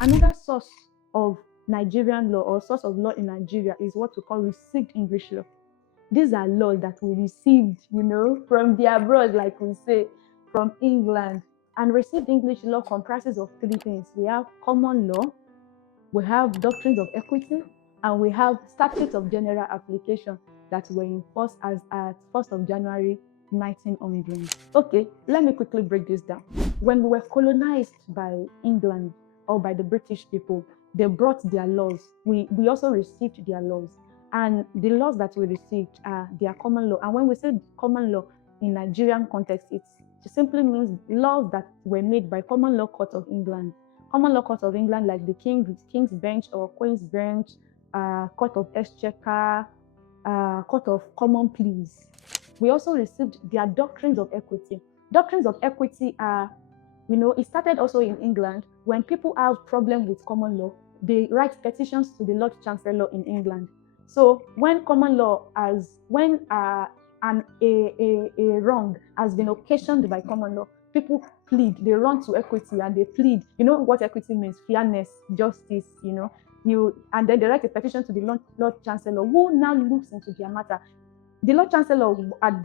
Another source of Nigerian law or source of law in Nigeria is what we call received English law. These are laws that we received, from the abroad, like we say, from England. And received English law comprises of three things. We have common law, we have doctrines of equity, and we have statutes of general application that were enforced as at 1st of January 1900. Okay, let me quickly break this down. When we were colonized by England or by the British people, they brought their laws. We also received their laws. And the laws that we received are their common law. And when we say common law in Nigerian context, it simply means laws that were made by common law court of England. Common law court of England, like the King's Bench or Queen's Bench, Court of Exchequer, Court of Common Pleas. We also received their doctrines of equity. Doctrines of equity are, it started also in England. When people have problem with common law, they write petitions to the Lord Chancellor in England. So when common law when a wrong has been occasioned by common law, people plead, they run to equity and they plead. You know what equity means? Fairness, justice, and then they write a petition to the Lord Chancellor, who now looks into their matter. The Lord Chancellor at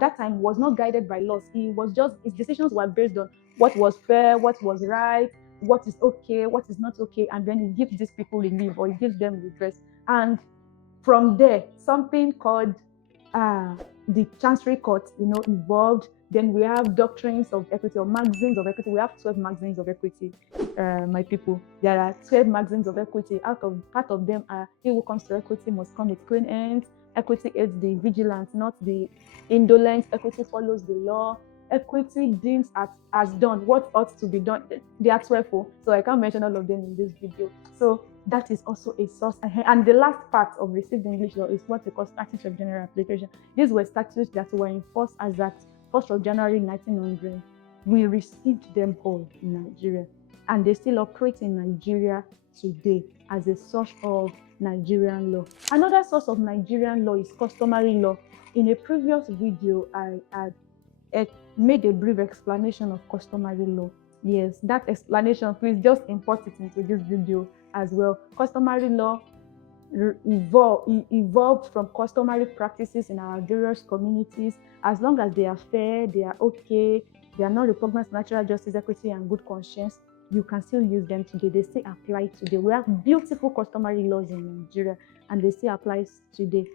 that time was not guided by laws. His decisions were based on what was fair, what was right, what is okay, what is not okay, and then he gives these people relief or he gives them redress. And from there, something called the Chancery Court, evolved. Then we have doctrines of equity or maxims of equity. We have 12 maxims of equity, my people. There are 12 maxims of equity. Part of them are: he who comes to equity must come with clean hands. Equity aids the vigilant, not the indolent. Equity follows the law. Equity deems as done what ought to be done. They are 12, so I can't mention all of them in this video. So that is also a source. And the last part of received English law is what we call statutes of general application. These were statutes that were enforced as at 1st of January 1900. We received them all in Nigeria, and they still operate in Nigeria today as a source of Nigerian law. Another source of Nigerian law is customary law. In a previous video, I had made a brief explanation of customary law. Yes, that explanation, please just import it into this video as well. Customary law evolved from customary practices in our various communities. As long as they are fair, they are okay, they are not repugnant to natural justice, equity, and good conscience, you can still use them today. They still apply today. We have beautiful customary laws in Nigeria, and they still apply today.